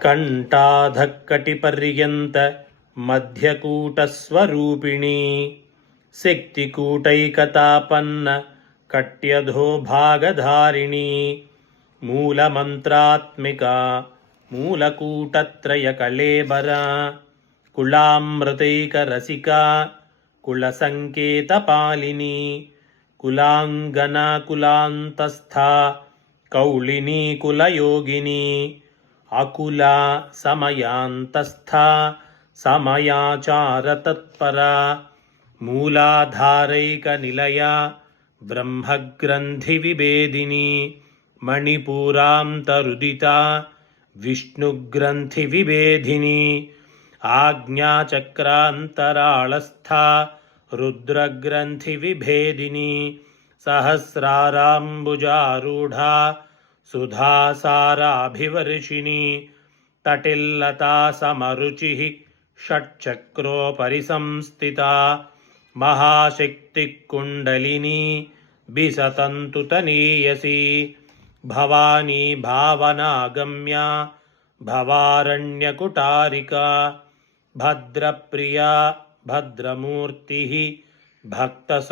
ಕಂಠಾಧಃಕಟಿಪರ್ಯಂತ ಮಧ್ಯಕೂಟಸ್ವರೂಪಿಣಿ ಶಕ್ತಿಕೂಟೈಕತಾಪನ್ನ ಕಟ್ಯಧೋ ಭಾಗಧಾರಿಣಿ ಮೂಲಮಂತ್ರಾತ್ಮಿಕಾ ಮೂಲಕೂಟತ್ರಯ ಕಳೇಬರ ಕುಲಾಮೃತೈಕರಸಿಕಾ ಕುಲಸಂಕೇತಪಾಲಿನಿ ಕುಲಾಂಗನಾ ಕುಲಾಂತಸ್ಥಾ ಕೌಳಿನಿ ಕುಲಯೋಗಿನಿ ಅಕುಲ ಸಮಯಾಂತಸ್ಥಾ ಸಮಯಾಚಾರತತ್ಪರ ಮೂಲಾಧಾರೈಕನಿಲಯ ಬ್ರಹ್ಮಗ್ರಂಥಿವಿಭೇದಿನಿ ಮಣಿಪೂರಾಂತರುದಿತಾ ವಿಷ್ಣುಗ್ರಂಥಿವಿಭೇದಿನಿ ಆಜ್ಞಾಚಕ್ರಾಂತರಾಳಸ್ಥಾ ರುದ್ರಗ್ರಂಥಿವಿಭೇದಿನಿ ಸಹಸ್ರಾರಾಂಬುಜಾರೂಢಾ ಸುಧಾಸಾರಾಭಿವರ್ಷಿಣಿ ತಟಿಲ್ಲತಾ ಸಮರುಚಿಃ ಷಟ್ಚಕ್ರೋಪರಿ ಸಂಸ್ಥಿತಾ ಮಹಾಶಕ್ತಿಕುಂಡಲಿನಿ ಬಿಸತಂತುತನೀಯಸಿ ಭವಾನಿ ಭಾವನಾಗಮ್ಯಾ ಭವಾರಣ್ಯಕುಟಾರಿಕಾ ಭದ್ರಪ್ರಿಯಾ ಭದ್ರಮೂರ್ತಿ ಭಕ್ತಸೌಭಾಗ್ಯದಾಯಿನಿ